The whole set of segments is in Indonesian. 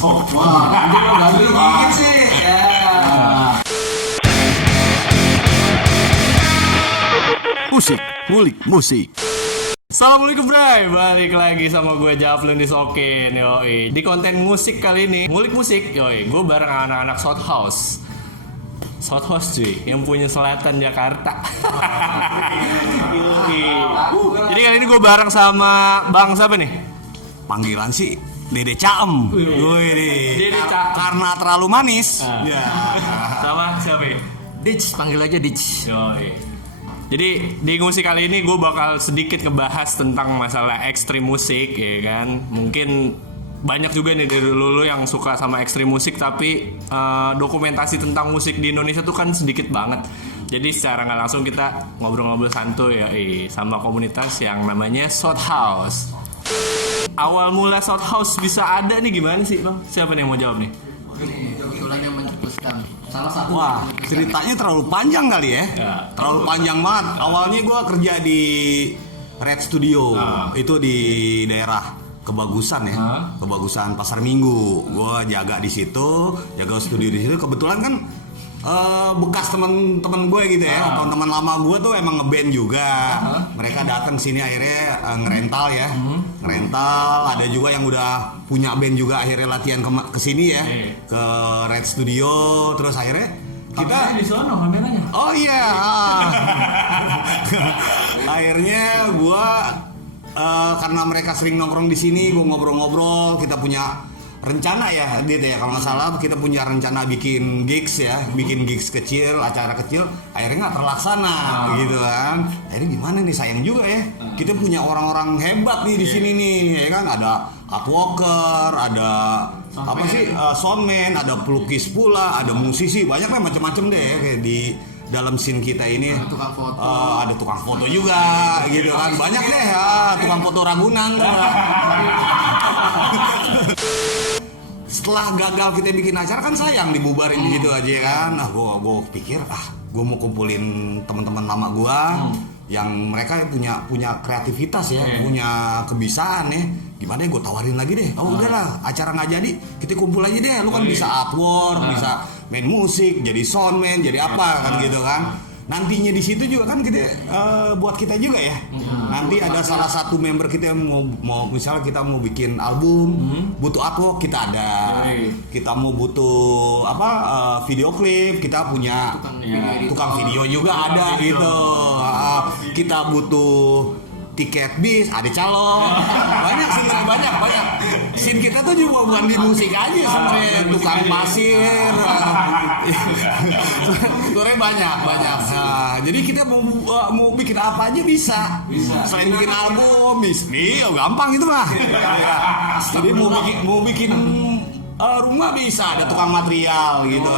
Wah, anjir lo ganti dikit sih. Ya. Musik, ngulik musik. Assalamualaikum Bray, balik lagi sama gue Jaflin di Sokin. Yoi. Di konten musik kali ini, ngulik musik. Yoi, gue bareng anak-anak South House cuy, yang punya selatan Jakarta. Jadi kali ini gue bareng sama Bang siapa nih? Panggilan sih Dede Caem. Dede Caem. Karena terlalu manis. Ya. Sama siapa ya? Ditch, panggil aja Ditch. Yoi. Jadi di musik kali ini gue bakal sedikit ngebahas tentang masalah ekstrim musik, ya kan. Mungkin banyak juga nih dari lu yang suka sama ekstrim musik, tapi dokumentasi tentang musik di Indonesia tuh kan sedikit banget. Jadi secara nggak langsung kita ngobrol-ngobrol santuy ya sama komunitas yang namanya South House. Awal mula South House bisa ada nih gimana sih Bang? Siapa nih yang mau jawab nih? Kebetulan yang mencetuskan. Salah satu. Wah, ceritanya terlalu panjang kali ya. Terlalu panjang banget. Awalnya gue kerja di Red Studio. Itu di daerah Kebagusan ya. Kebagusan Pasar Minggu. Gue jaga di situ, jaga studio di situ. Kebetulan kan bekas teman-teman gue gitu ya, teman-teman lama gue tuh emang ngeband juga. Mereka datang sini akhirnya ngerental ya, ngerental. Ada juga yang udah punya band juga akhirnya latihan ke sini ya, ke Red Studio. Terus akhirnya kita di sono kameranya. Oh iya. Akhirnya gue karena mereka sering nongkrong di sini, gue ngobrol-ngobrol. Kita punya rencana ya, Dit ya, kalau nggak salah kita punya rencana bikin gigs ya, bikin gigs kecil, acara kecil, akhirnya nggak terlaksana gitu kan. Akhirnya gimana nih, sayang juga ya. Kita punya orang-orang hebat nih di sini nih, ya kan, ada artworker, ada apa sih, soundman, ada pelukis pula, ada musisi, banyak lah macam-macam deh ya, kayak di dalam scene kita ini. Tukang foto. Ada tukang foto juga gitu kan, banyak deh ya, tukang foto Ragunan. Setelah gagal kita bikin acara kan sayang dibubarin gitu aja kan. Nah, gue pikir gue mau kumpulin teman-teman lama gue yang mereka punya kreativitas ya, punya kebisaan ya. Gimana ya, gue tawarin lagi deh. Oh udahlah, acara nggak jadi, kita kumpul aja deh. Lu kan bisa artwork, bisa main musik, jadi soundman, jadi apa kan gitu kan. Nantinya di situ juga kan kita buat kita juga ya. Nanti ada salah satu member kita yang mau misalnya kita mau bikin album, butuh artwork, kita ada. Kita mau butuh video klip, kita punya tukang video juga ada gitu. Kita butuh tiket bis, ada calon. Banyak sebenarnya, banyak. Scene kita tuh juga bukan di musik aja sebenarnya, tukang pasir. Sebenarnya banyak. Nah, jadi kita mau bikin apa aja bisa. Selain bikin album, gampang itu mah. Jadi mau bikin rumah bisa, ada tukang material gitu,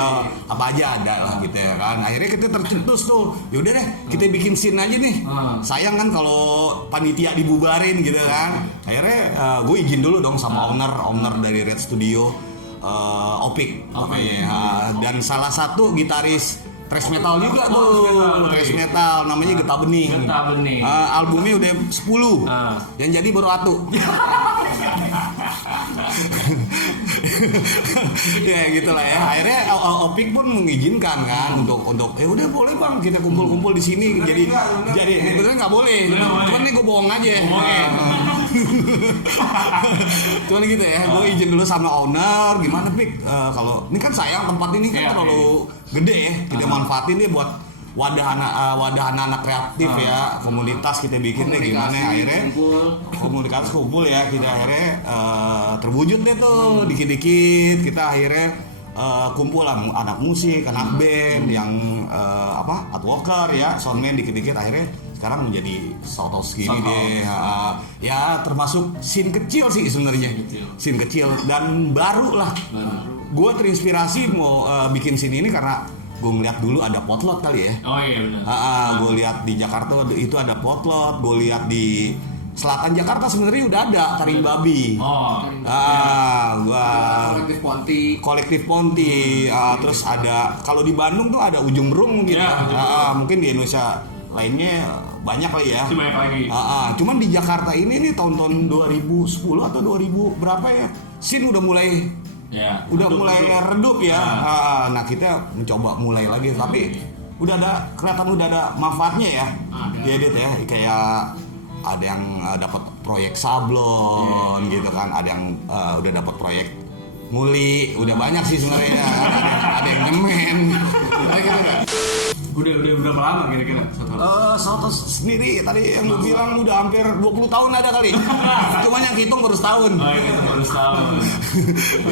apa aja ada lah gitu ya kan. Akhirnya kita tercetus tuh, yaudah deh kita bikin scene aja nih. Sayang kan kalau panitia dibubarin gitu kan. Akhirnya gue izin dulu dong sama owner dari Red Studio, Opik. Dan salah satu gitaris thrash metal juga tuh, thrash metal namanya Getah Bening. Albumnya udah 10, yang jadi baru 1. Ya gitulah ya. Akhirnya Opik pun mengizinkan kan untuk udah boleh bang kita kumpul-kumpul di sini. Jadi sebenarnya nggak boleh. Cuman nih gue bohong aja. Cuman gitu ya. Gue izin dulu sama owner. Gimana Pik? Kalau ini kan sayang tempat ini kan terlalu gede ya. Kita manfaatin dia buat wadah anak-anak kreatif ya, komunitas kita bikin deh gimana. Akhirnya komunitas kumpul ya, kita akhirnya terwujud deh tuh dikit-dikit. Kita akhirnya kumpul lah anak musik, anak band yang artworker ya, soundman dikit-dikit. Akhirnya sekarang menjadi South House gini deh. Ya termasuk scene kecil sih sebenarnya, scene kecil dan baru lah. Gue terinspirasi mau bikin scene ini karena gue ngeliat dulu ada potlot kali ya. Oh iya benar. Gue lihat di Jakarta itu ada potlot. Gue lihat di selatan Jakarta sebenarnya udah ada taring babi. Kolektif Ponti. Terus ada kalau di Bandung tuh ada Ujung Berung mungkin. Mungkin di Indonesia lainnya banyak lah ya. Banyak lagi. Cuman di Jakarta ini nih tahun-tahun 2010 atau 2000 berapa ya, scene udah mulai Ya. udah mulai redup ya. Nah kita mencoba mulai lagi, tapi udah ada manfaatnya ya. Ya Dit ya, kayak ada yang dapat proyek sablon gitu kan, ada yang udah dapat proyek nguli, udah banyak sih sebenarnya. Ada yang nyemen. Gitu kan. Udah berapa lama kira-kira Soto? Soto sendiri tadi yang lu bilang udah hampir 20 tahun ada kali. Cuman yang hitung baru setahun. Oh iya, baru setahun.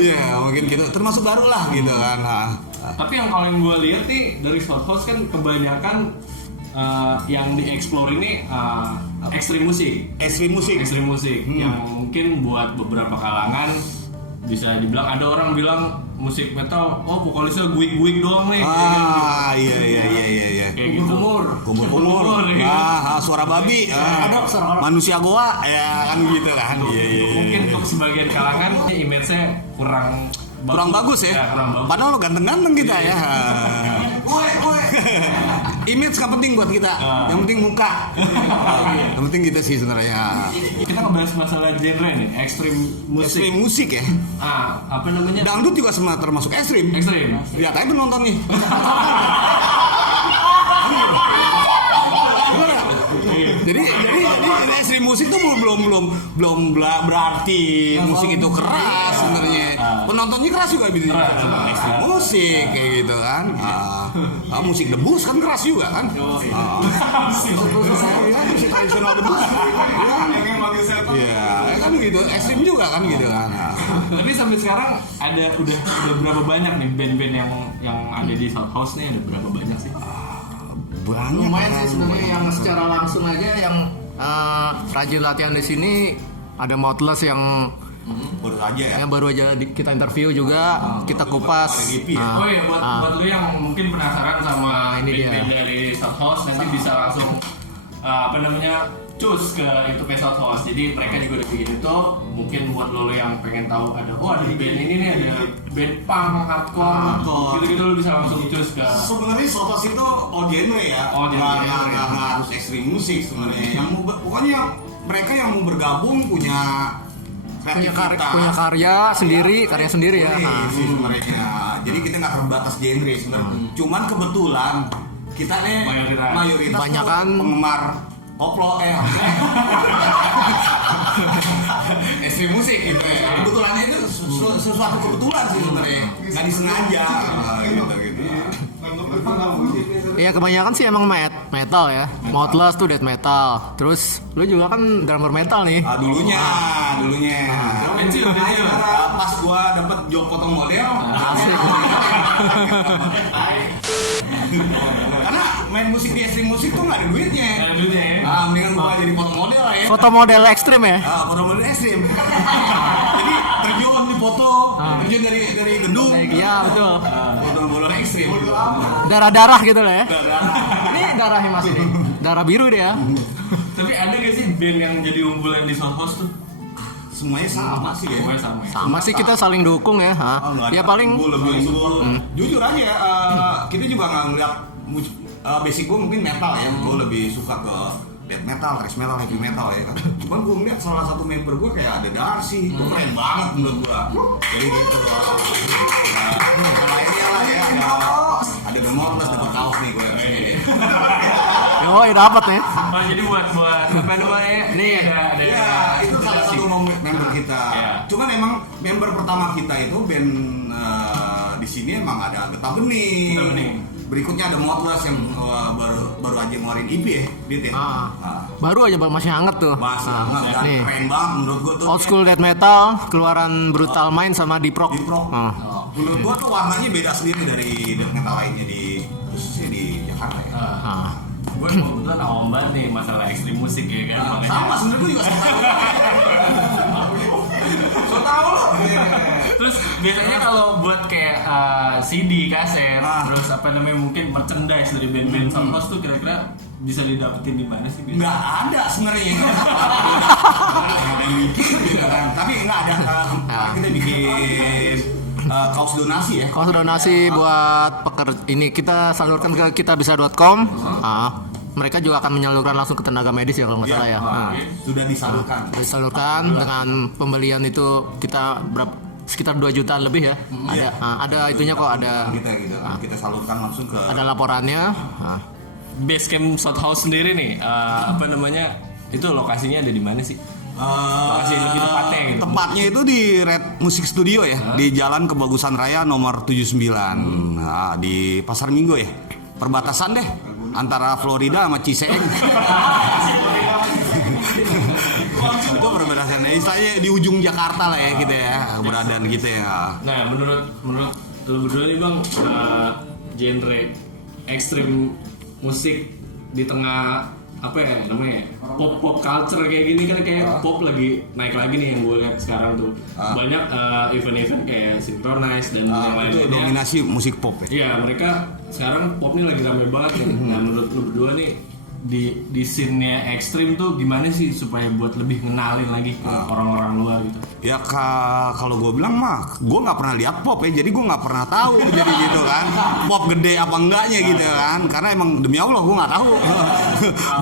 Iya, mungkin gitu. Termasuk baru lah gitu kan. Nah. Tapi yang paling gue lihat nih dari Short House kan kebanyakan yang dieksplor ini ekstrim musik. Ekstrim musik. Yang mungkin buat beberapa kalangan bisa dibilang, ada orang bilang musik metal, oh vokalisnya guik-guik doang nih. Iya. Kayak gitu. Kumur. Iya. Suara babi. Ada suara Manusia goa ya kan gitu kan. Iya. Mungkin untuk sebagian kalangan image-nya kurang bagus ya. Kurang bagus. Padahal lo ganteng-ganteng kita ya. Image gak penting buat kita. Yang penting muka. Yang penting kita sih sebenarnya. Kita ngebahas masalah genre nih, ekstrim musik. Ekstrim musik ya. Apa namanya? Dangdut juga termasuk ekstrim. Ekstrim. Lihat aja penonton nih. Jadi ekstrim musik tuh belum berarti musik itu keras sebenarnya. Penontonnya keras juga bisa. Ekstrim musik kayak gitu kan. Musik debus kan keras juga kan. Musik tradisional debus. Iya, kan gitu. Ekstrim juga kan gitu kan. Tapi sampai sekarang udah berapa banyak nih band-band yang ada di Short House nih, ada berapa banyak sih? Banyak. lumayan sih sebenarnya yang secara langsung aja yang rajin latihan di sini ada Mouthless yang Baru aja ya. yang baru aja kita interview juga, kita kupas. Oh iya, buat lu yang mungkin penasaran sama ini dia. band dari Short House, nanti bisa langsung cus ke YouTube Short House. Jadi mereka juga udah bikin itu. Mungkin buat lo yang pengen tahu ada di band ini nih, ada band punk, hardcore, gitu-gitu lo bisa langsung cus ke. Sebenarnya Sotos itu all genre ya. Nggak harus ekstrim musik sebenarnya. Pokoknya mereka yang mau bergabung punya karya sendiri ya. Sih sebenarnya. Jadi kita nggak terbatas genre sebenarnya. Cuman kebetulan kita nih mayoritas Banyakan penggemar koplo ekstrim musik gitu ya. Kebetulannya itu sesuatu kebetulan sih sebenarnya. Nggak disengaja gitu. Iya, kebanyakan sih emang metal ya. Mouthless tuh death metal. Terus lu juga kan drummer metal nih. Dulunya. Pensil. Pas gua dapet job potong model. Asik. Karena main musik di ekstrim musik tuh nggak ada duitnya. Mendingan gua jadi potong model lah ya. Foto model ekstrim ya. Potong model ekstrim. Jadi terjun di foto, terjun dari gedung. Iya, betul. Potong model ekstrim. Darah-darah gitu lah ya. Ini darahnya Mas ini. Darah biru dia. Tapi ada gak sih band yang jadi unggulan di Short House tuh? Semuanya sama sih ya. Semuanya sama ya? Sama sih, kita saling dukung ya. Ya paling Gua lebih jujur aja, kita juga nggak ngeliat basic gue mungkin metal ya. Gue lebih suka ke death metal, thrash metal, heavy metal ya kan. Cuman gue ngeliat salah satu member gue kayak ada Darcy, itu keren banget menurut gue. Jadi gitu. Lainnya lah ya, ada The Mouthless, dapat kaos nih gue. ya dapat ya. Jadi buat apa namanya? Nih ada. Ya, itu salah satu member kita. Cuman emang member pertama kita itu band di sini emang ada Getah Bening. Berikutnya ada Mouthless yang baru aja ngeluarin EP ya, Dit ya. Baru aja masih hangat tuh. Masih hangat dan nih. keren banget menurut gua tuh. Old school death metal, keluaran Brutal Mind sama Deep Rock. Menurut gua tuh warnanya beda sendiri dari death metal lainnya khususnya di Jakarta ya. Gue kebetulan awam banget nih masalah ekstrim musik ya kan. Sama sebenarnya gua juga so tau lo. Terus biasanya kalau buat kayak CD, kaset, terus apa namanya mungkin merchandise dari band-band Short House tuh kira-kira bisa didapetin di mana sih? Nggak ada sebenarnya. Tapi nggak ada. Kita bikin kaos donasi ya. Kaos donasi buat ini kita salurkan ke kitabisa.com. Mereka juga akan menyalurkan langsung ke tenaga medis ya kalau nggak salah ya. Sudah disalurkan. Disalurkan dengan pembelian itu kita berapa sekitar 2 jutaan lebih ya. Ada itunya kok, ada Kita salurkan langsung ke ada laporannya. Basecamp Shothouse sendiri nih, apa namanya? Itu lokasinya ada di mana sih? Lokasi lebih tepatnya gitu. Tempatnya itu di Red Music Studio ya, di Jalan Kebagusan Raya nomor 79. Nah, di Pasar Minggu ya. Perbatasan deh antara Florida sama Ciseeng. Itu perbatasannya, istilahnya di ujung Jakarta lah ya gitu ya, keberadaan gitu ya. Nah, menurut lu berdua nih Bang, genre ekstrim musik di tengah apa ya namanya pop culture kayak gini kan, kayak pop lagi naik lagi nih yang gue lihat sekarang tuh. Banyak event-event kayak Synchronize dan yang Itu lain-lainnya. dominasi musik pop ya. Iya, mereka sekarang pop nih lagi rame banget ya. Nah, menurut lu berdua nih di scene-nya ekstrim tuh gimana sih supaya buat lebih ngenalin lagi ke orang-orang luar gitu? Ya kalau gue bilang mah, gue nggak pernah lihat pop ya, jadi gue nggak pernah tahu jadi gitu kan, pop gede apa enggaknya gitu kan, karena emang demi Allah gue nggak tahu.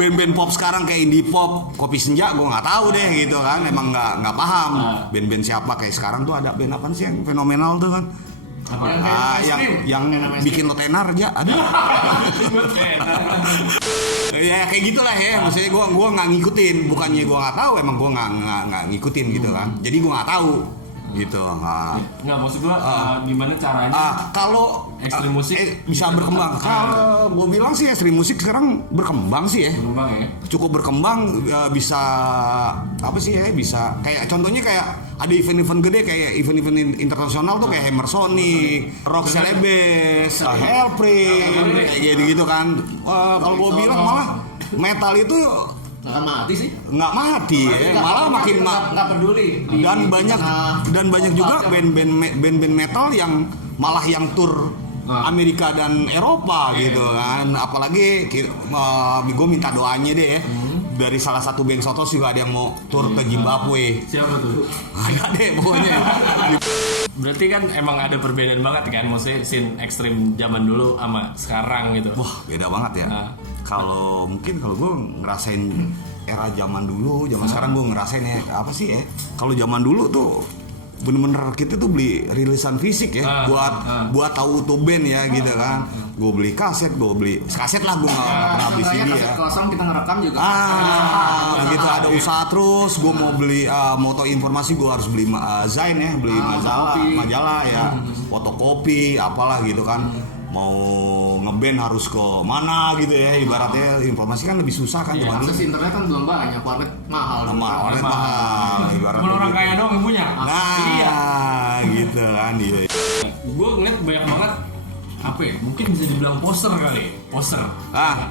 Band-band pop sekarang kayak indie pop, Kopi Senja gue nggak tahu deh gitu kan, emang nggak paham. Band-band siapa kayak sekarang tuh ada band apa sih yang fenomenal tuh kan? Yang bikin lo tenar aja ada. Ya kayak gitulah ya, maksudnya gue nggak ngikutin, bukannya gue nggak tahu, emang gue nggak ngikutin gitu kan, jadi gue nggak tahu gitu. Nggak, maksud gua gimana caranya Kalau ekstrim musik bisa berkembang, kalau gue bilang sih ekstrim musik sekarang berkembang sih ya, berkembang ya? cukup berkembang. Bisa apa sih ya, bisa kayak contohnya kayak ada event-event gede kayak event-event internasional tuh kayak Hammer Sonic, Rock Celebes, Hellprint, kayak gitu kan. Kalau gue bilang malah metal itu Nggak mati sih. nggak mati ya, malah makin nggak peduli. dan banyak juga band-band metal yang malah yang tur Amerika dan Eropa gitu kan. Apalagi gue minta doanya deh ya. Dari salah satu band Sotos juga ada yang mau tur ke Zimbabwe. Siapa tuh? Ada deh pokoknya. Berarti kan emang ada perbedaan banget kan, maksudnya scene ekstrim zaman dulu sama sekarang gitu. Wah beda banget ya. Kalau gue ngerasain era zaman dulu, zaman sekarang gue ngerasain ya apa sih ya? Kalau zaman dulu tuh bener-bener kita tuh beli rilisan fisik ya, buat tahu tuh band ya gitu kan. Gue beli kaset lah, gue nggak pernah beli CD ya. Kaset kosong kita ngerekam juga. Begitu ada usaha terus, gue mau beli mau tahu informasi gue harus beli Zain ya, beli majalah ya, fotokopi apalah gitu kan. Mau ngeband harus ke mana gitu ya, ibaratnya informasi kan lebih susah kan. Iya, akses internet kan belum banyak, warnet mahal. Warnet mahal ibaratnya. Cuma orang gitu. kaya doang yang punya. Nah, Iya. gitu kan dia. Gue ngeliat banyak banget apa ya, mungkin bisa dibilang poster kali, poster.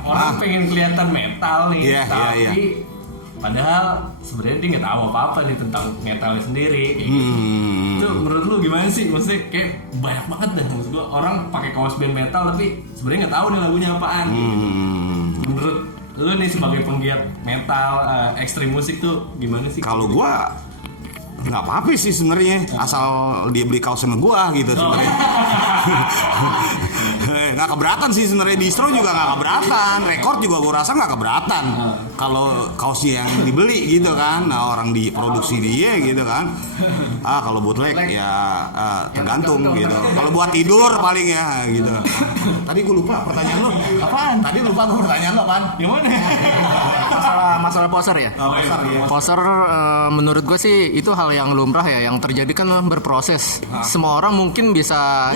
Orang pengen kelihatan metal nih, Iya, tapi iya. padahal sebenarnya dia nggak tahu apa-apa nih tentang metalnya sendiri. Kayak gitu. Itu menurut lu gimana sih? Maksudnya kayak banyak banget dah, maksud gua orang pakai kaos band metal tapi sebenarnya nggak tahu nih lagunya apaan. Menurut lu nih sebagai penggiat metal, ekstrim musik tuh gimana sih? Kalau gua nggak apa-apa sih sebenarnya, asal dia beli kaos sama gua gitu sebenarnya. Nggak keberatan sih sebenarnya, distro juga nggak keberatan, record juga gua rasa nggak keberatan. Kalau kaosnya yang dibeli gitu kan, nah orang diproduksi dia gitu kan. Kalau bootleg ya tergantung gitu. Kalau buat tidur paling ya gitu. Tadi gua lupa pertanyaan lo. Apaan? Tadi lupa gua pertanyaan lo apaan? Yang mana? Masalah poster ya? Poster menurut gue sih itu hal yang lumrah ya, yang terjadi kan berproses. Semua orang mungkin bisa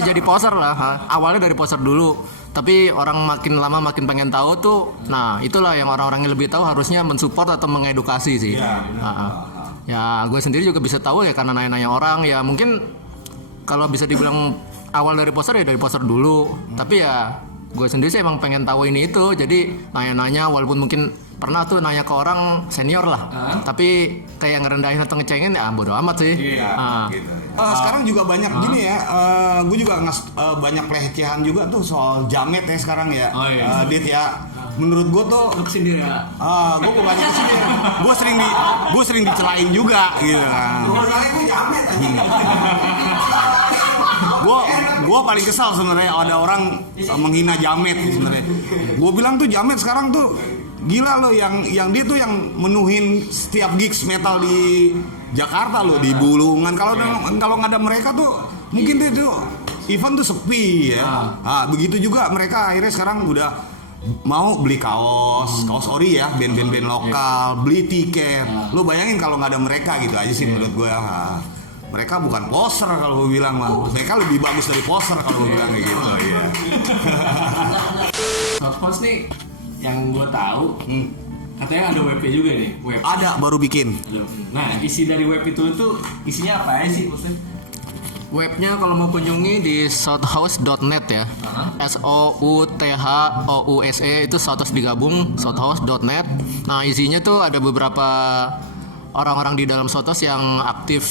jadi poster lah. Awalnya dari poster dulu, tapi orang makin lama makin pengen tahu tuh. Nah itulah yang orang-orang yang lebih tahu harusnya mensupport atau mengedukasi sih. Ya gue sendiri juga bisa tahu ya karena nanya-nanya orang. Ya mungkin kalau bisa dibilang awal dari poster ya dari poster dulu. Tapi ya gue sendiri sih emang pengen tahu ini itu, jadi nanya-nanya walaupun mungkin pernah tuh nanya ke orang senior lah, tapi kayak ngerendahin atau ngecengin ya bodo amat sih. Gitu. Sekarang juga banyak gini ya, gue juga banyak pelecehan juga tuh soal jamet ya sekarang ya. Dit ya, menurut gue tuh Sendiri ya. gue banyak kesini, gue sering dicelain juga gitu kan. Gue paling kesal sebenarnya ada orang menghina jamet sebenarnya. Gue bilang tuh jamet sekarang tuh gila loh, yang dia tuh yang menuhin setiap gigs metal di Jakarta loh, di Bulungan. Kalau nggak ada mereka tuh mungkin itu event tuh sepi ya. Nah, begitu juga mereka akhirnya sekarang udah mau beli kaos ori ya, band-band lokal, beli tiket. Lo bayangin kalau nggak ada mereka gitu aja sih menurut gue. Mereka bukan poser kalau gue bilang mah. Mereka lebih bagus dari poser kalau gue bilang kayak gitu ya. Hotpost nih yang gue tahu katanya ada webnya juga nih, web. Ada baru bikin. Nah, isi dari web itu isinya apa aja sih maksudnya? Webnya kalau mau kunjungi di southhouse.net ya. SOUTHOUSE itu Southhouse digabung, southhouse.net. Nah, isinya tuh ada beberapa orang-orang di dalam Southhouse yang aktif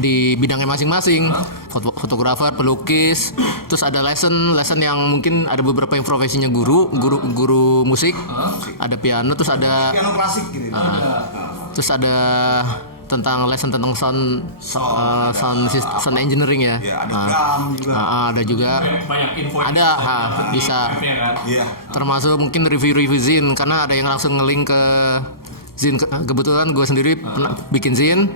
di bidangnya masing-masing. Fotografer, pelukis, terus ada lesson yang mungkin ada beberapa yang profesinya guru musik, ada piano, terus ada Piano klasik gitu. terus ada tentang lesson tentang sound engineering ya. Ya, ada drum juga. Ada juga. Banyak info. Ada, bisa. Iya. Termasuk mungkin review zin karena ada yang langsung nge-link ke zin. Kebetulan gue sendiri pernah bikin zin.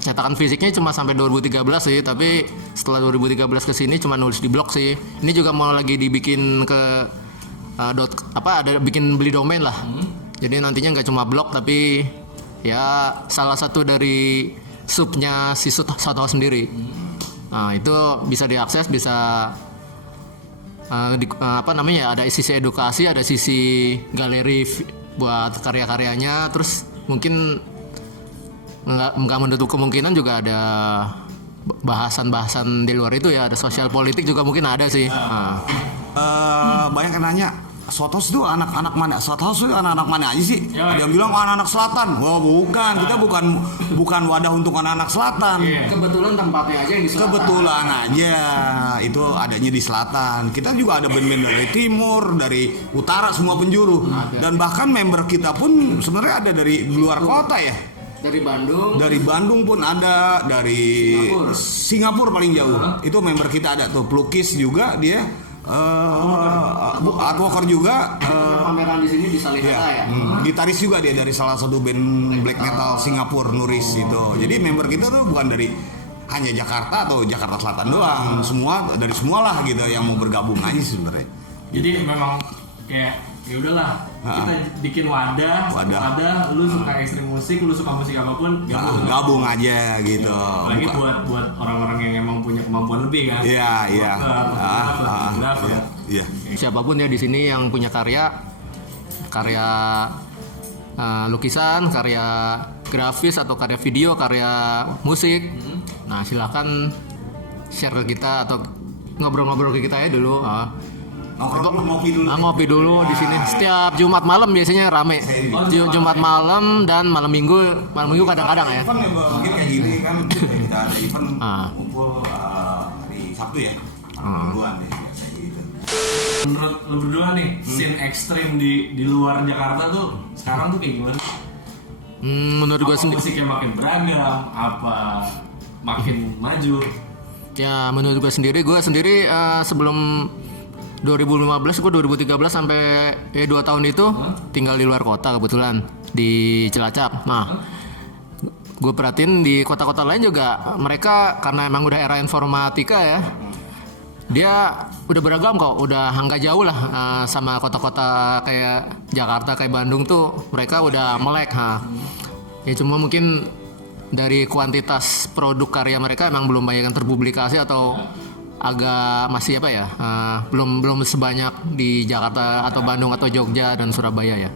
Cetakan fisiknya cuma sampai 2013 sih, tapi setelah 2013 ke sini cuma nulis di blog sih. Ini juga mau lagi dibikin ke ada bikin beli domain lah. Jadi nantinya nggak cuma blog tapi ya salah satu dari subnya si Southhouse sendiri. Nah, itu bisa diakses, bisa ada sisi edukasi, ada sisi galeri buat karya-karyanya, terus mungkin nggak menutup kemungkinan juga ada bahasan-bahasan di luar itu ya, ada sosial politik juga mungkin ada sih. Banyak yang nanya, Southhouse itu anak-anak mana? Southhouse itu anak-anak mana aja sih? Ada yang bilang anak-anak selatan. Wah, bukan. Kita bukan wadah untuk anak-anak selatan. Kebetulan tempatnya aja yang di selatan. Kebetulan aja itu adanya di selatan. Kita juga ada band-band dari timur, dari utara, semua penjuru. Dan bahkan member kita pun sebenarnya ada dari luar kota ya. Dari Bandung pun ada, dari Singapura paling jauh. Itu member kita ada tuh, pelukis juga dia. Advoker juga. Pameran di sini bisa lihat ya. Gitaris juga dia dari salah satu band black metal Singapura, Nuris itu. Jadi member kita tuh bukan dari hanya Jakarta atau Jakarta Selatan doang, dari semua lah gitu yang mau bergabung aja sebenarnya. Jadi memang kayak ya udahlah, kita bikin wadah, lu suka ekstrim musik, lu suka musik apapun, gabung aja gitu. Lagi buat orang-orang yang emang punya kemampuan lebih kan. Iya. Siapapun ya di sini yang punya karya lukisan, karya grafis atau karya video, karya musik. Nah, silakan share ke kita atau ngobrol-ngobrol ke kita ya dulu. Ngopi dulu di sini. Setiap Jumat malam biasanya rame. Jumat malam dan malam minggu kadang-kadang ya. Event mungkin kayak gini kan kita ada event kumpul hari Sabtu ya. Mingguan deh kayak gitu. Menurut lu berdua nih, scene ekstrim di luar Jakarta tuh sekarang tuh kayak gimana? Menurut gue sendiri musiknya makin beragam, apa makin maju? Ya, menurut gue sendiri sebelum 2015 gue 2013 sampai 2 tahun itu tinggal di luar kota kebetulan di Cilacap. Nah, gue perhatiin di kota-kota lain juga mereka karena emang udah era informatika ya, dia udah beragam kok, udah nggak jauh lah sama kota-kota kayak Jakarta, kayak Bandung tuh mereka udah melek. Ya cuma mungkin dari kuantitas produk karya mereka emang belum banyak yang terpublikasi atau agak masih belum sebanyak di Jakarta atau Bandung atau Jogja dan Surabaya ya.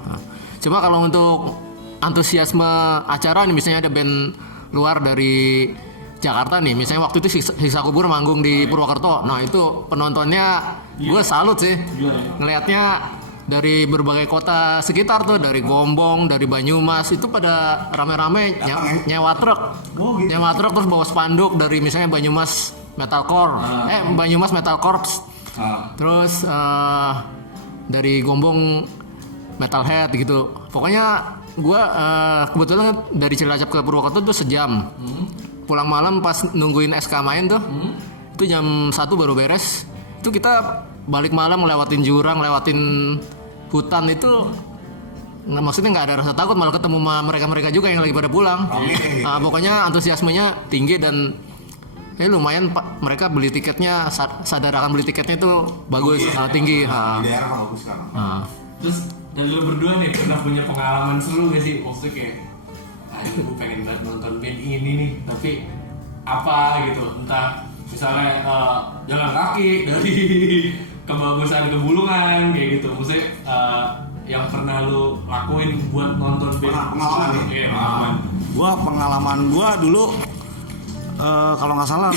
Cuma kalau untuk antusiasme acara nih, misalnya ada band luar dari Jakarta nih, misalnya waktu itu Siksa Kubur manggung di Purwokerto. Nah, itu penontonnya gue salut sih ngelihatnya, dari berbagai kota sekitar tuh, dari Gombong, dari Banyumas, itu pada rame-rame nyewa truk terus bawa spanduk dari misalnya Banyumas Banyumas Metal Corps, terus dari Gombong Metalhead gitu. Pokoknya gue kebetulan dari Cilacap ke Purwokerto tuh sejam. Pulang malam pas nungguin SK main tuh, itu jam 1 baru beres. Itu kita balik malam ngelewatin jurang, lewatin hutan itu maksudnya nggak ada rasa takut, malah ketemu sama mereka juga yang lagi pada pulang. Pokoknya antusiasmenya tinggi dan lumayan Pak, mereka beli tiketnya, sadar akan beli tiketnya itu bagus, tinggi. Di daerah kan bagus sekarang. Terus dari lu berdua nih pernah punya pengalaman seru gak sih? Maksudnya kayak gue pengen banget nonton band ini nih, tapi apa gitu, entah misalnya jalan kaki dari Kebagusan ke Bulungan kayak gitu. Maksudnya yang pernah lu lakuin buat nonton band. Pengalaman nih. Iya, Pengalaman gua dulu kalau nggak salah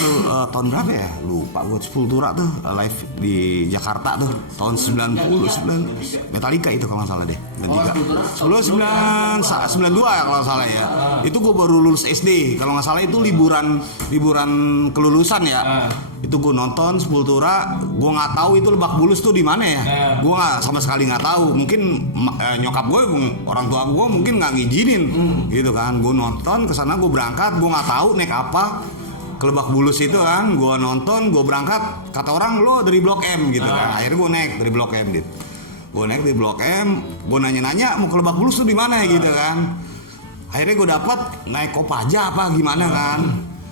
tahun berapa ya? Lupa gua, Sepultura tuh live di Jakarta tuh tahun 99 Metallica itu kalau nggak salah deh. Dan juga 92 ya kalau nggak salah ya. Itu gua baru lulus SD. Kalau nggak salah itu liburan kelulusan ya. Itu gue nonton Sepultura, gue nggak tahu itu Lebak Bulus tuh di mana ya. Gue nggak sama sekali nggak tahu. Mungkin nyokap gue, orang tua gue mungkin nggak ngizinin, gitu kan. Gue nonton kesana, gue berangkat, gue nggak tahu naik apa ke Lebak Bulus itu kan. Gue nonton, gue berangkat, kata orang lo dari Blok M gitu kan. Akhirnya gue naik dari Blok M gitu. Gue naik dari Blok M, gue nanya-nanya mau ke Lebak Bulus tuh di mana ya gitu kan. Akhirnya gue dapat naik Kopaja apa gimana kan.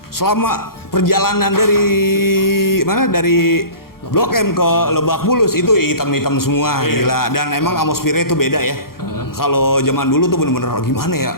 Selama perjalanan dari Blok M ke Lebak Bulus itu hitam-hitam semua, gila. Dan emang atmosfernya itu beda ya. Kalau zaman dulu tuh bener-bener gimana ya?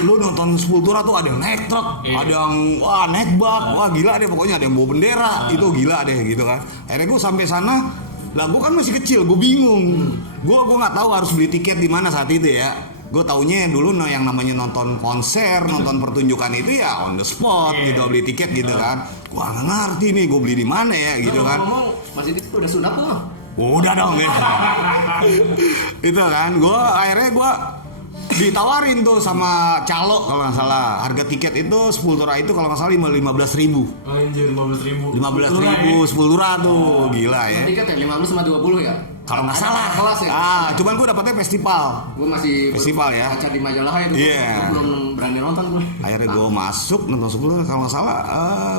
Lu nonton Sepultura tuh ada yang naik truk, ada yang naik bak, gila deh pokoknya, ada yang bawa bendera, itu gila deh gitu kan. Akhirnya gue sampai sana, lah gue kan masih kecil, gue bingung, gue nggak tahu harus beli tiket di mana saat itu ya. Gue taunya dulu yang namanya nonton konser, nonton pertunjukan itu ya on the spot gitu, beli tiket gitu kan. Gue nggak ngerti nih, gue beli di mana ya gitu kan. Masih itu udah sunat tuh? Udah dong ya. Itu kan, akhirnya gue ditawarin tuh sama calo kalau nggak salah. Harga tiket itu Sepultura itu kalau nggak salah 15.000. Anjir, 15.000. 15.000 Sepultura tuh, gila ya. Tiket ya 15 sama 20 ya? Kalau nggak salah. Kelas ya? Cuman gue dapetnya festival. Gue masih festival ya. baca di majalah itu. Iya. Gue belum berani nonton gue. Akhirnya gue masuk nonton Sepultura, kalau nggak salah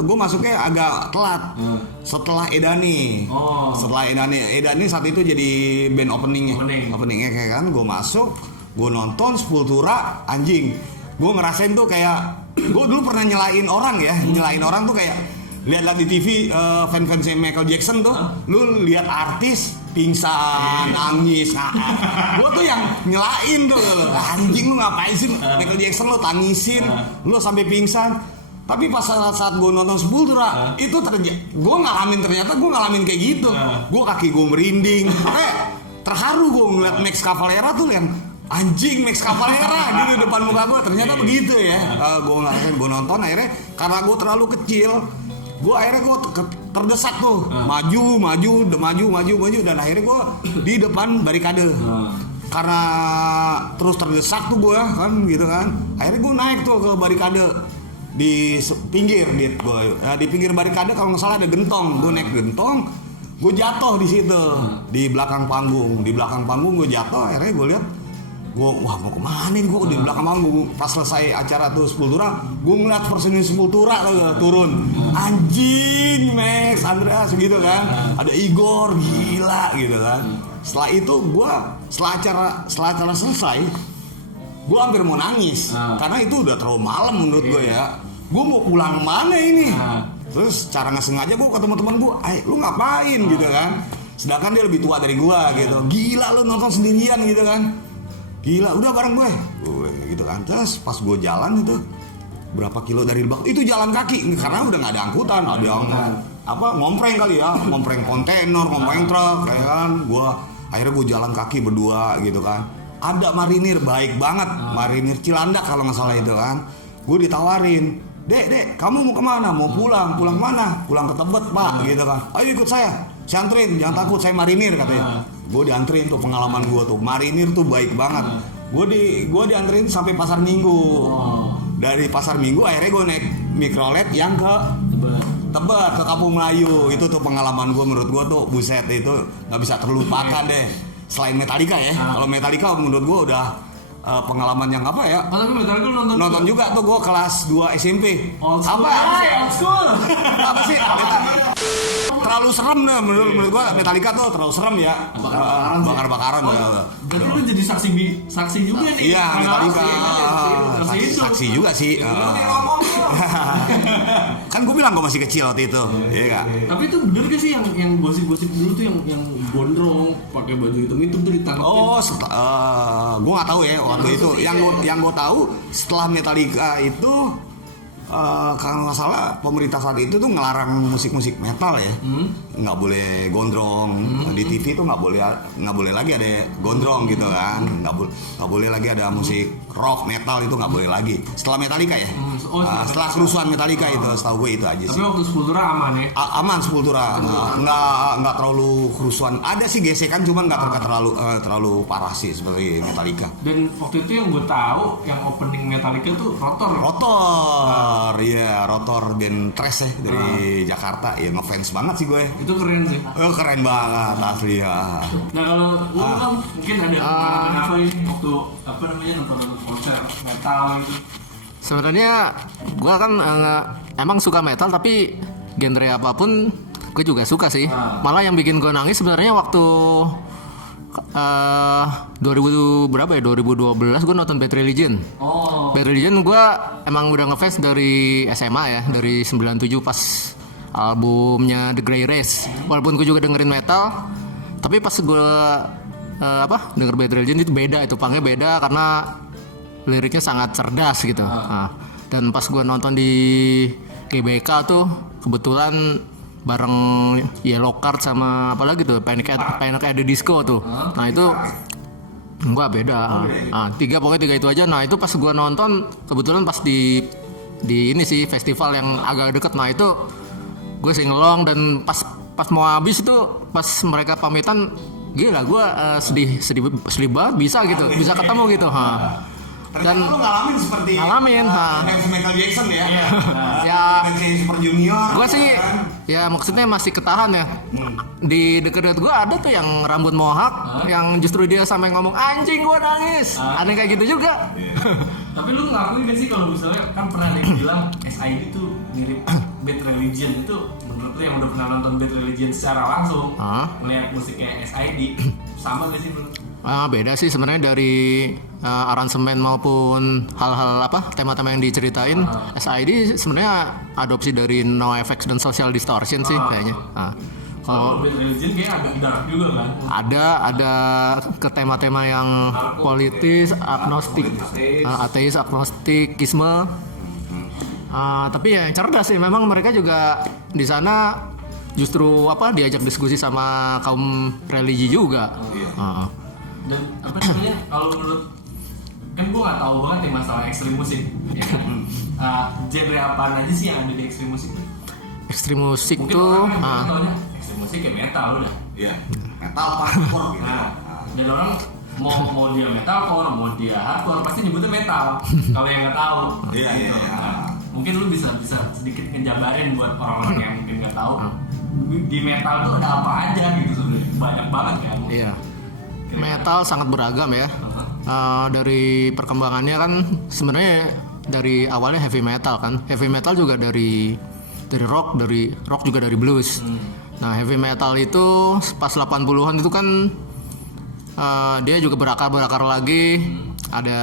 gue masuknya agak telat. Setelah Edani. Setelah Edani saat itu jadi band openingnya kayak kan. Gue masuk, gue nonton Sepultura, anjing. Gue ngerasain tuh kayak, gue dulu pernah nyelain orang tuh kayak lihat di TV fan-fansnya Michael Jackson tuh, lu lihat artis pingsan, nangis. Gue tuh yang nyelain tuh, anjing lu ngapain sih Michael Jackson lu tangisin, lu sampai pingsan. Tapi pas saat gue nonton Sepultura, itu gue ngalamin kayak gitu. Gue kaki gue merinding, terharu gue ngeliat Max Cavalera tuh yang anjing Max Cavalera gitu depan muka gue, ternyata begitu ya. Gue nonton akhirnya karena gue terlalu kecil, gue terdesak tuh, maju dan akhirnya gue di depan barikade. Karena terus terdesak tuh gue kan gitu kan, akhirnya gue naik tuh ke barikade di pinggir di pinggir barikade kalau nggak salah ada gentong. Gue naik gentong, gue jatuh di situ di belakang panggung gue jatuh. Akhirnya gue lihat, wah mau kemana nih, gue di belakang panggung. Pas selesai acara tuh Sepultura, gue ngeliat personil Sepultura turun, anjing Max, Andreas gitu kan, ada Igor, gila gitu kan. Setelah itu gue setelah acara selesai, gue hampir mau nangis karena itu udah terlalu malam menurut gue ya. Gue mau pulang mana ini? Terus cara nggak sengaja gue ketemu teman gue, lu ngapain gitu kan? Sedangkan dia lebih tua dari gue gitu. Gila lu nonton sendirian gitu kan? Gila, udah bareng gue gitu kan. Terus pas gue jalan itu berapa kilo dari Lebak, itu jalan kaki karena udah nggak ada angkutan, ada yang ngompreng kali ya, ngompreng kontainer, ngompreng truk kayak kan. Akhirnya gue jalan kaki berdua gitu kan. Ada marinir baik banget, marinir Cilandak kalau nggak salah itu kan. Gue ditawarin, dek kamu mau kemana? Mau pulang kemana? Pulang ke Tebet pak gitu kan. Ayo ikut saya anterin, jangan takut, saya marinir katanya. Gue dianterin tuh, pengalaman gue tuh marinir tuh baik banget. Gue dianterin sampai Pasar Minggu. Dari Pasar Minggu akhirnya gue naik mikrolet yang ke Tebet, ke Kampung Melayu. Itu tuh pengalaman gue, menurut gue tuh buset, itu nggak bisa terlupakan deh. Selain Metallica ya, kalau Metallica menurut gue udah pengalaman yang apa ya? Tapi Metallica nonton juga tuh gue kelas 2 SMP. Old school. Apa sih? terlalu serem dah menurut gua Metallica tuh terlalu serem ya. Bakar-bakaran. Berarti lu jadi saksi juga nih. Iya, Metallica. Saksi juga sih. Kan gue bilang gue masih kecil waktu itu, iya kan? Tapi itu bener gak sih yang gosip-gosip dulu tuh yang gondrong pakai baju hitam tuh ditangkap? Oh, gue nggak tahu ya waktu itu. Yang gue tahu setelah Metallica itu kalau nggak salah pemerintah saat itu tuh ngelarang musik-musik metal ya, nggak boleh gondrong di TV tuh nggak boleh lagi ada gondrong gitu kan, nggak boleh lagi ada musik rock metal itu nggak boleh lagi setelah Metallica ya. Setelah kerusuhan Metallica itu setahu gue itu aja sih. Tapi waktu Sepultura aman ya? Aman Sepultura, nggak terlalu kerusuhan. Ada sih gesekan cuma nggak terlalu parah sih seperti Metallica. Dan waktu itu yang gue tahu yang opening Metallica tuh Rotor. Iya, Rotor band thrash ya dari Jakarta. Ya ngefans banget sih gue. Itu keren sih. Keren banget asli ya. Nah kalau lu kan mungkin ada pengalaman apa ini waktu nonton konser metal gitu? Sebenarnya gue kan emang suka metal tapi genre apapun gue juga suka sih. Malah yang bikin gue nangis sebenarnya waktu 2012 gue nonton Bad Religion. Bad Religion gue emang udah ngefans dari SMA ya, dari 97 pas albumnya The Grey Race. Walaupun gue juga dengerin metal, tapi pas gue denger Bad Religion itu beda, itu punknya beda karena liriknya sangat cerdas gitu. Dan pas gue nonton di GBK tuh kebetulan bareng Yellow Card sama apalagi tuh Panic at the Disco tuh. Nah itu gua beda. Pokoknya tiga itu aja. Nah itu pas gua nonton kebetulan pas di ini sih festival yang agak deket. Nah itu gue singelong dan pas mau habis itu pas mereka pamitan gila gua sedih banget bisa gitu, bisa ketemu gitu. Dan lu ngalamin seperti fans Michael Jackson ya. Fans Super Junior. Gue sih ya maksudnya masih ketahan ya. Di deket-deket gue ada tuh yang rambut mohawk yang justru dia sampai ngomong anjing gue nangis. Ada kayak gitu juga. Tapi lu ngakuin gak sih kalau misalnya kan pernah ada yang bilang SID itu mirip Bad Religion, itu menurut lu yang udah pernah nonton Bad Religion secara langsung melihat musiknya SID sama gak sih menurut? Beda sih sebenarnya dari aransemen maupun hal-hal tema-tema yang diceritain. SID sebenarnya adopsi dari NoFX dan Social Distortion sih kayaknya. Kalau Bad Religion kayak agak dark juga kan? Ada ke tema-tema yang politis, agnostik, ateis, agnostikisme. Tapi ya cerdas sih, memang mereka juga di sana justru diajak diskusi sama kaum religi juga. Dan apa namanya kalau menurut kan gue nggak tahu banget nih masalah ekstrim musik ya kan? Genre apa aja sih yang ada di ekstrim musik? Ekstrim musik mungkin tuh ekstrim musik ya metal udah. Iya, metal hardcore gitu. Dan orang mau dia metalcore, mau dia hardcore pasti nyebutnya metal. Kalau yang nggak tahu. Iya. Mungkin lu bisa sedikit ngejabarin buat orang-orang yang mungkin nggak tahu di metal tuh ada apa aja gitu sebenarnya, banyak banget kan. Iya. Metal sangat beragam ya. Dari perkembangannya kan sebenarnya dari awalnya heavy metal kan. Heavy metal juga dari rock juga dari blues. Nah, heavy metal itu pas 80-an itu kan dia juga berakar lagi. Ada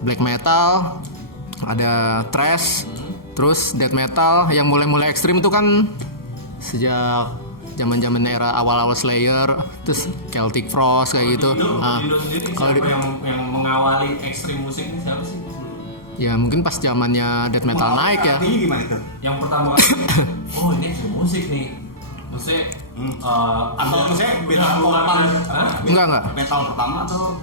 black metal, ada thrash, terus death metal yang mulai ekstrim itu kan sejak zaman era awal Slayer, terus Celtic Frost kayak gitu. Kalau yang mengawali ekstrim musik ini siapa sih? Ya mungkin pas zamannya death metal naik ya. Gimana itu? Yang pertama kali, ini ekstrim musik nih. Maksudnya atau maksudnya Enggak. Metal pertama atau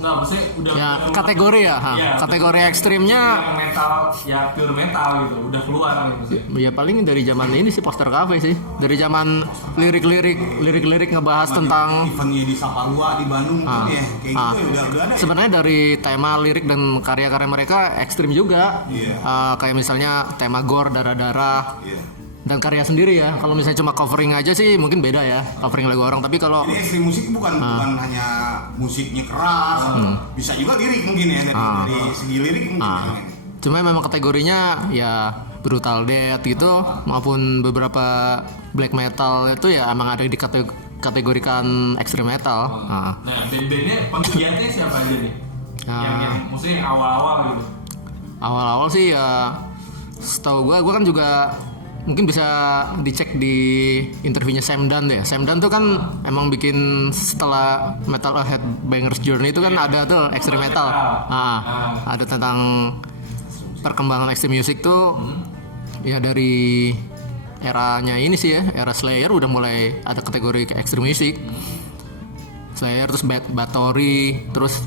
enggak, maksudnya udah ya kategori ya, kategori ekstrimnya metal, ya pure metal gitu, udah keluar gitu. Ya paling dari zaman ini sih Poster Cafe sih, dari zaman lirik ngebahas tentang eventnya di Saparua di Bandung ya, kayak gitu udah ada. Sebenarnya dari tema lirik dan karya-karya mereka ekstrim juga, kayak misalnya tema gore, darah-darah. Dan karya sendiri ya. Kalau misalnya cuma covering aja sih mungkin beda ya, covering lagu orang. Tapi kalau jadi ekstrim musik bukan hanya musiknya keras, bisa juga lirik mungkin ya dari segi lirik mungkin. Cuma memang kategorinya ya brutal death gitu maupun beberapa black metal itu ya emang ada kategorikan extreme metal. Nah, band-bandnya penggiatnya siapa aja nih? Yang maksudnya yang awal-awal gitu. Awal-awal sih ya setahu gue kan juga mungkin bisa dicek di interviewnya Sam Dunn deh. Sam Dunn tuh kan emang bikin setelah Metal Headbangers Journey itu kan ada tuh extreme metal. Ada tentang perkembangan extreme music tuh ya dari eranya ini sih ya, era Slayer udah mulai ada kategori extreme music. Slayer terus Bathory terus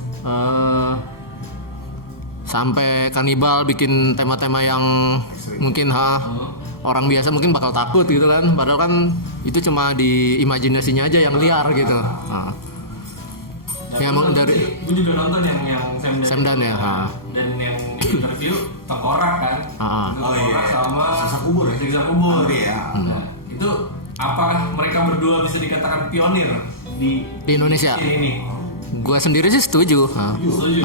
sampai Cannibal bikin tema-tema yang mungkin orang biasa mungkin bakal takut gitu kan, padahal kan itu cuma di imajinasinya aja yang liar gitu. Ya emang dari gue juga nonton yang Sam Dunn ya. Dan yang interview Tengkorak kan. Tengkorak sama Siksa Kubur ya? Siksa Kubur. Iya. Nah, itu apakah mereka berdua bisa dikatakan pionir di Indonesia? Ini. Gue sendiri sih setuju. Setuju.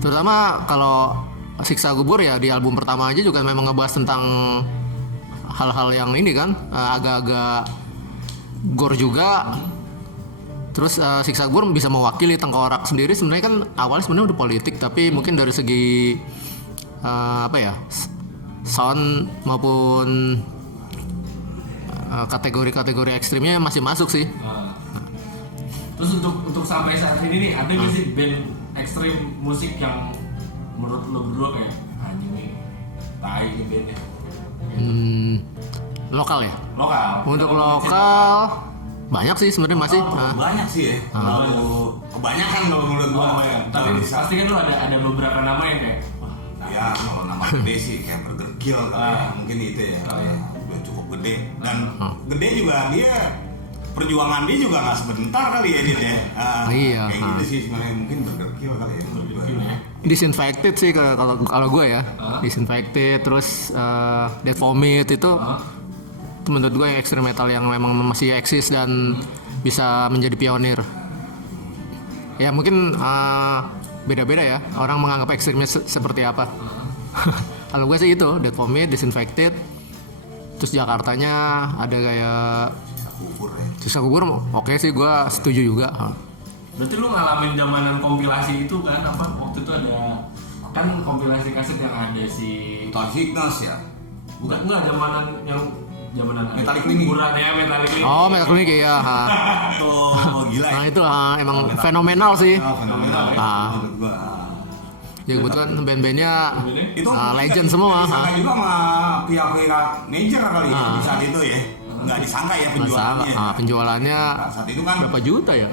Terutama kalau Siksa Kubur ya di album pertama aja juga memang ngebahas tentang hal-hal yang ini kan agak-agak gore juga. Terus Siksa Kubur bisa mewakili Tengkorak sendiri sebenarnya kan awalnya sebenarnya udah politik tapi mungkin dari segi sound maupun kategori-kategori ekstrimnya masih masuk sih. Terus untuk sampai saat ini nih ada nggak sih band ekstrim musik yang menurut lo berdua kayak anjing nih tai nih bandnya? Lokal ya? Lokal. Untuk lokal banyak sih sebenarnya masih. Banyak sih ya. Kebanyakan kalau menurut gua. Tapi pasti kan lo ada beberapa nama yang kayak ya kalau nama gede sih kayak Burger Kill mungkin itu ya. Udah cukup gede dan gede juga dia perjuangan dia juga nggak sebentar kali ya dia. Iya. Kayak gitu sih sebenarnya mungkin Burger Kill kali ya. Disinfected sih kalau gue ya. Disinfected terus Dead Vomit itu menurut gue yang extreme metal yang memang masih eksis dan bisa menjadi pionir. Ya mungkin beda-beda ya orang menganggap ekstrimnya seperti apa. Kalau gue sih itu Dead Vomit, Disinfected. Terus Jakartanya ada kayak Siksa Kubur. Oke sih gue setuju juga. Berarti lu ngalamin zamanan kompilasi itu kan apa waktu itu ada kan kompilasi kaset yang ada si Total Sickness ya. Bukan enggak zamanan Metallic Clinic. Kuburan ya Metallic Clinic. Oh, Metal Clinic ya. Oh gila ya. Nah itu emang fenomenal sih. Fenomenal ya. menurut gua. Ya kebetulan band-bandnya Itu legend semua. Disangka juga sama pihak-pihak major kali ya di saat itu ya. Nggak disangka ya penjualannya. Penjualannya Saat itu kan berapa juta ya?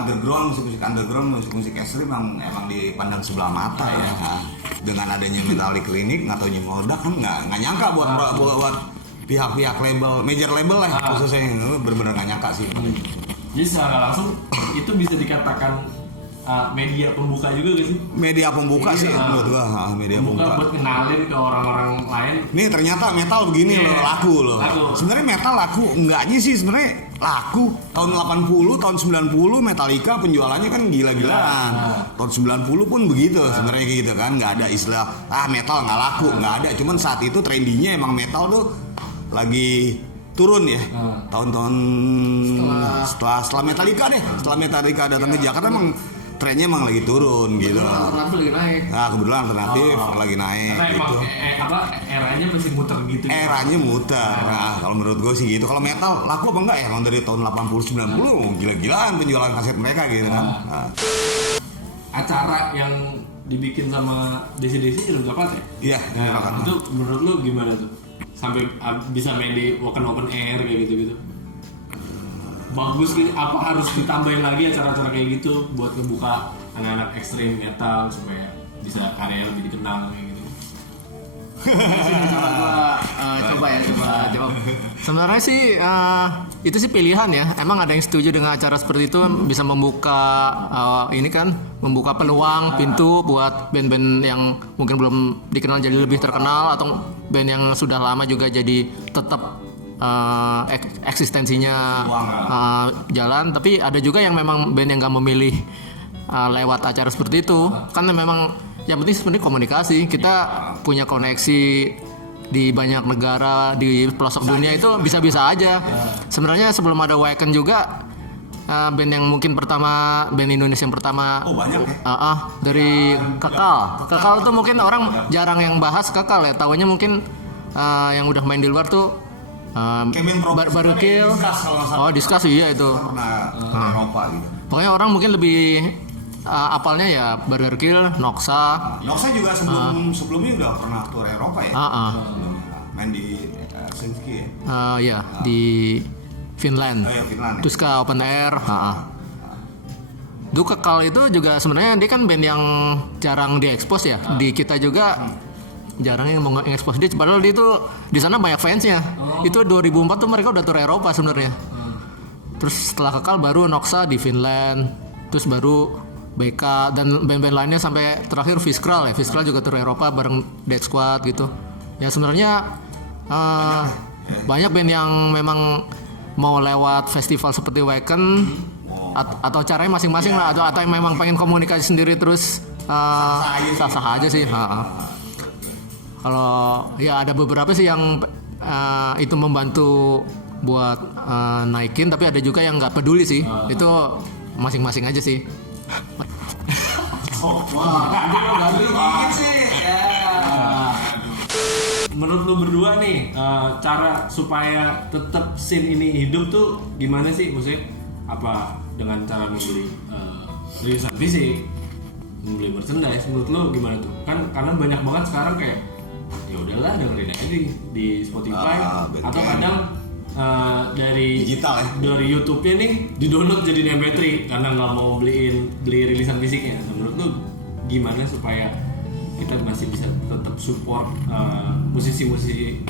underground, musik underground, musik ekstrim emang dipandang sebelah mata ya. Nah, dengan adanya Metallic Clinic atau Nyimolda kan nggak nyangka buat pihak-pihak label, major label lah khususnya benar-benar nggak nyangka sih. Jadi secara langsung itu bisa dikatakan media pembuka juga gak sih? Media pembuka sih menurut gua, media pembuka. Buat kenalin ke orang-orang lain. Nih ternyata metal begini loh, laku loh. Sebenarnya metal laku enggaknya sih sebenarnya laku. Tahun 80, tahun 90 Metallica penjualannya kan gila-gilaan. Tahun 90 pun begitu sebenarnya kayak gitu kan, nggak ada istilah metal nggak laku, nggak ada. Cuman saat itu trendinya emang metal tuh lagi turun ya. Tahun-tahun setelah Metallica deh, setelah Metallica datang ke Jakarta emang trennya emang lagi turun gitu. Alternatif lagi naik. Nah kebetulan alternatif lagi naik. Karena gitu. emang eranya masih muter gitu. Eranya muter. Nah, kalau menurut gue sih gitu. Kalau metal laku apa enggak ya? Emang dari tahun 80 90 gila-gilaan penjualan kaset mereka gitu kan. Nah. Acara yang dibikin sama Desi Ilmu Coklat ya? Iya, itu menurut lu gimana tuh? Sampai bisa main di open air kayak gitu-gitu. Bagus gitu, apa harus ditambahin lagi acara-acara kayak gitu buat ngebuka anak-anak ekstrim metal supaya bisa karya lebih dikenal kayak gitu. Coba jawab. Sebenarnya sih itu sih pilihan ya. Emang ada yang setuju dengan acara seperti itu bisa membuka ini kan, membuka peluang pintu buat band-band yang mungkin belum dikenal jadi lebih terkenal atau band yang sudah lama juga jadi tetap eksistensinya jalan. Tapi ada juga yang memang band yang gak memilih lewat acara seperti itu. Kan memang yang penting sebenarnya komunikasi. Kita punya koneksi di banyak negara di pelosok dunia itu bisa-bisa aja. Sebenarnya sebelum ada Wacken juga band yang mungkin pertama, band Indonesia yang pertama banyak ya? dari Kekal itu mungkin orang jarang yang bahas Kekal ya, tahunya mungkin yang udah main di luar tuh Barukil, Discuss iya itu. Pernah Eropa gitu. Pokoknya orang mungkin lebih apalnya ya Barukil, Noxa. Noxa juga sebelumnya udah pernah tour Eropa ya. Main di Helsinki ya. Ya di Finland. Finland. Tuska Open Air. Kekal itu juga sebenarnya dia kan band yang jarang diekspos ya. Di kita juga jarang yang mau ngekspos dia. Padahal dia itu di sana banyak fansnya. Itu 2004 tuh mereka udah tour Eropa sebenarnya. Terus setelah Kekal baru Noxa di Finland. Terus baru BK dan band-band lainnya sampai terakhir Fiskral ya. Fiskral juga tour Eropa bareng Dead Squad gitu. Ya sebenarnya banyak band yang memang mau lewat festival seperti Wacken atau caranya masing-masing lah, atau yang memang pengen komunikasi sendiri terus sah-sah aja sih. Kalau ya ada beberapa sih yang itu membantu buat naikin, tapi ada juga yang nggak peduli sih. Itu masing-masing aja sih. Menurut lu berdua nih, cara supaya tetap scene ini hidup tuh gimana sih? Maksudnya apa dengan cara membeli rilisan fisik, membeli merchandise? Menurut lu gimana tuh? Kan karena banyak banget sekarang kayak ya udahlah dengerin aja di Spotify atau kadang dari digital ya, dari YouTube-nya nih di-download jadi MP3 karena nggak mau beli rilisan fisiknya. Nah, menurut lu gimana supaya kita masih bisa tetap support musisi-musisi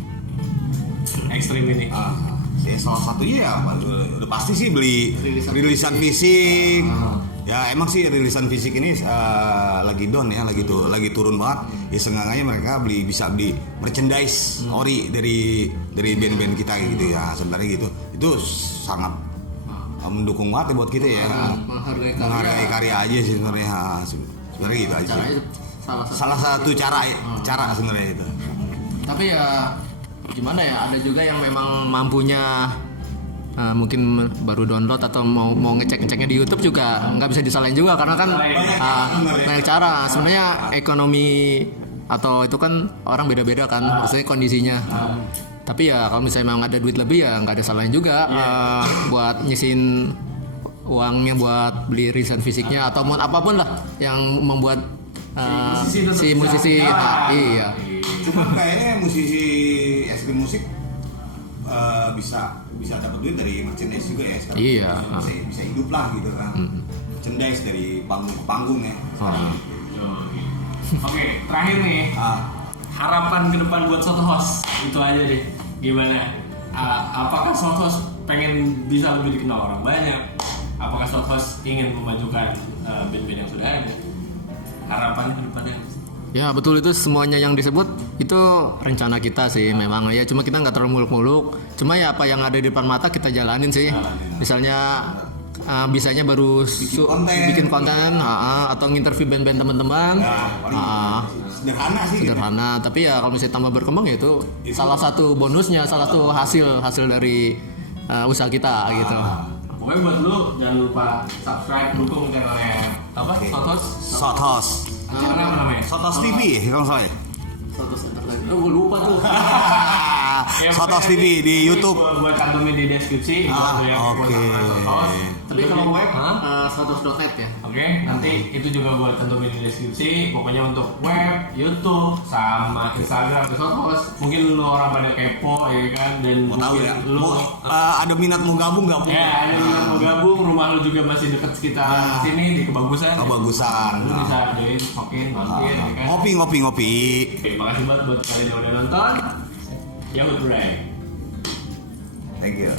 ekstrim ini? Salah satunya ya udah pasti sih beli rilisan fisik. Ya emang sih rilisan fisik ini lagi down ya, lagi turun banget. Ya seenggaknya mereka bisa beli merchandise ori dari band-band kita gitu ya, sebenarnya gitu. Itu sangat mendukung banget buat kita ya. Menghargai karya aja sih sebenarnya. Sebenarnya gitu aja. Salah satu cara sebenarnya itu. Tapi ya gimana ya, ada juga yang memang mampunya mungkin baru download atau mau ngeceknya di YouTube juga nggak bisa disalahin juga, karena kan banyak cara. Sebenarnya ekonomi atau itu kan orang beda-beda kan, maksudnya kondisinya. Tapi ya kalau misalnya memang ada duit lebih ya nggak ada salahnya juga buat nyisin uangnya buat beli rilisan fisiknya atau apapun lah yang membuat si musisi iya. Cuma kayaknya musisi ekstrim musik bisa dapat duit dari merchandise juga ya sekarang. Iya. Bisa hidup lah gitu kan. Merchandise dari panggung ke panggung ya. Oke, terakhir nih. Harapan ke depan buat Soto House itu aja deh. Gimana? Apakah Soto House pengen bisa lebih dikenal orang banyak? Apakah Soto House ingin memajukan band-band yang sudah ada? Harapan ke depannya? Ya betul, itu semuanya yang disebut itu rencana kita sih memang ya, cuma kita nggak terlalu muluk-muluk, cuma ya apa yang ada di depan mata kita jalanin sih. Misalnya bisanya baru bikin konten atau nginterview band-band teman-teman. Sederhana, tapi ya kalau misalnya tambah berkembang ya itu salah satu bonusnya, salah satu hasil dari usaha kita gitu. Pokoknya buat lu jangan lupa subscribe, dukung channelnya apa? Sotos. Channelnya apa namanya? Sotos TV ya kalau salah. Sotos Entertainment. Gue lupa tuh. Sotos TV di YouTube. Gue cantumin di deskripsi. Oke. Tapi kalau web sotos.net ya. Oke, nanti itu juga gue cantumin di deskripsi. Pokoknya untuk web, YouTube, sama Instagram di Sotos. Mungkin lu orang pada kepo ya kan, dan Mau tahu ya? lu Ada minat mau gabung nggak? ya ada yang mau gabung, rumah lu juga masih dekat sekitar sini di Kebagusan. Kebagusan. Lu bisa join, mampir ya kan. Ngopi. Oke, makasih banget buat kalian yang udah nonton. Yahut Bray. Thank you.